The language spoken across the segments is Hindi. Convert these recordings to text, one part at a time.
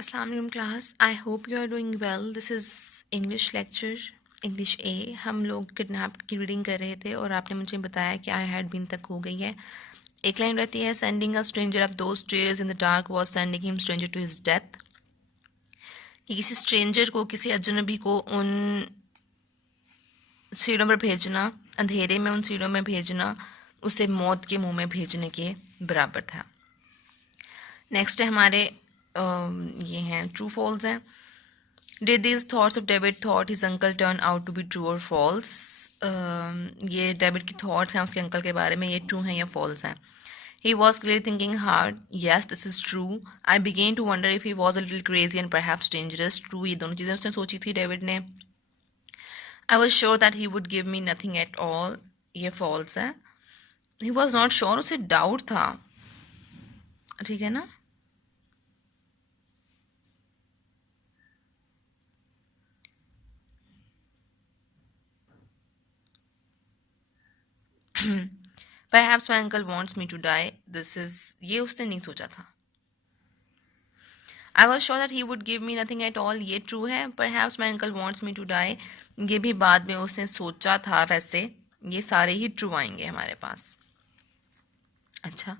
अस्सलाम वालेकुम class, I hope you are doing well. This is English lecture, English A. हम लोग किडनैप की रीडिंग कर रहे थे और आपने मुझे बताया कि आई हैड बीन तक हो गई है. एक लाइन रहती है, sending a stranger of those trails in the dark was sending him stranger to his death. कि किसी स्ट्रेंजर को, किसी अजनबी को उन सीढ़ों पर भेजना, अंधेरे में उन सीढ़ों में भेजना, उसे मौत के मुंह में भेजने के बराबर था. नेक्स्ट है हमारे ये हैं ट्रू फॉल्स हैं. Did these thoughts of David thought his uncle turn out to be true or false? ये डेविड की थॉट्स हैं उसके अंकल के बारे में, ये ट्रू हैं या फॉल्स हैं. He was clearly thinking hard. Yes, this is true. I began to wonder if he was a little crazy and perhaps dangerous. True, ये दोनों चीज़ें उसने सोची थी डेविड ने. I was sure that he would give me nothing at all. ये फॉल्स है. He was not sure, उसे डाउट था. ठीक है ना. Perhaps my uncle wants me to die. This is, ये उसने नहीं सोचा था. I was sure that he would give me nothing at all. ये true है. Perhaps my uncle wants me to die. ये भी बाद में उसने सोचा था. वैसे ये सारे ही true आएंगे हमारे पास. अच्छा,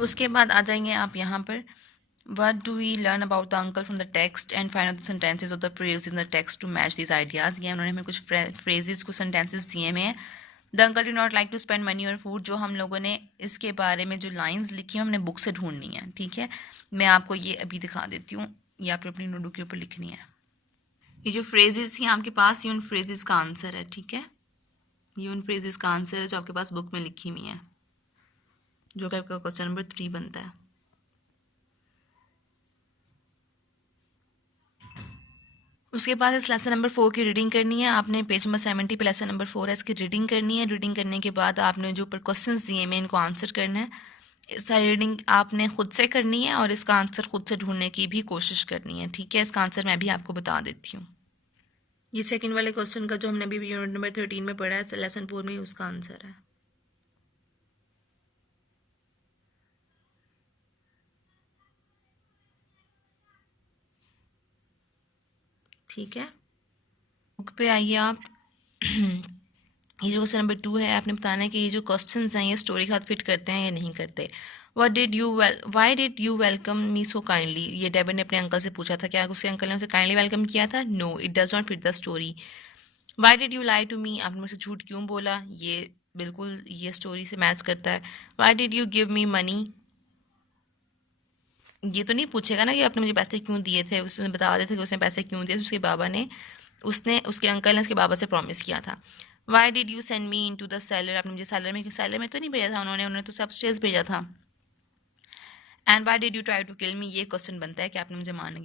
उसके बाद आ जाएंगे आप यहाँ पर. What do we learn about the uncle from the text and find out the sentences of the phrases in the text to match these ideas? ये उन्होंने हमें कुछ phrases को sentences दिए हुए हैं. The uncle do not like to spend money और फूड, जो हम लोगों ने इसके बारे में जो लाइंस लिखी हैं हमने बुक से ढूंढनी है. ठीक है, मैं आपको ये अभी दिखा देती हूँ. ये आपने अपनी नोटबुक के ऊपर लिखनी है. ये जो फ्रेजेस थी आपके पास, ये उन फ्रेजेस का आंसर है. ठीक है, ये उन फ्रेजेस का आंसर है जो आपके पास बुक में लिखी हुई है, जो कि आपका क्वेश्चन नंबर 3 बनता है. उसके बाद इस लेसन नंबर 4 की रीडिंग करनी है. आपने पेज नंबर 70 पे लेसन नंबर 4 है, इसकी रीडिंग करनी है. रीडिंग करने के बाद आपने जो ऊपर क्वेश्चंस दिए हैं इनको आंसर करना है. इस सारी रीडिंग आपने खुद से करनी है और इसका आंसर खुद से ढूंढने की भी कोशिश करनी है. ठीक है, इसका आंसर मैं भी आपको बता देती हूँ. ये सेकंड वाले क्वेश्चन का जो हमने अभी यूनिट नंबर 13 में पढ़ा है, लेसन 4 में ही उसका आंसर है. ठीक है, बुक पे आइए आप. ये जो क्वेश्चन नंबर 2 है, आपने बताना है कि ये जो क्वेश्चंस हैं ये स्टोरी के साथ फिट करते हैं या नहीं करते. Y did you welcome me so kindly, ये डेविड ने अपने अंकल से पूछा था. क्या उसके अंकल ने उसे काइंडली वेलकम किया था? No, it does not fit the story. Why did you lie to me, आपने मुझसे झूठ क्यों बोला? ये बिल्कुल ये स्टोरी से मैच करता है. Y did you give me money, ये तो नहीं पूछेगा ना कि आपने मुझे पैसे क्यों दिए थे. उसने बता देते कि उसने पैसे क्यों दिए. उसके बाबा ने, उसने उसके अंकल ने उसके बाबा से प्रॉमिस किया था. Why did you send me in to the cellar, आपने मुझे सेलर में तो नहीं भेजा था उन्होंने तो अपस्टेयर्स भेजा था. And why did you try to kill me, ये क्वेश्चन बनता है कि आपने मुझे मारने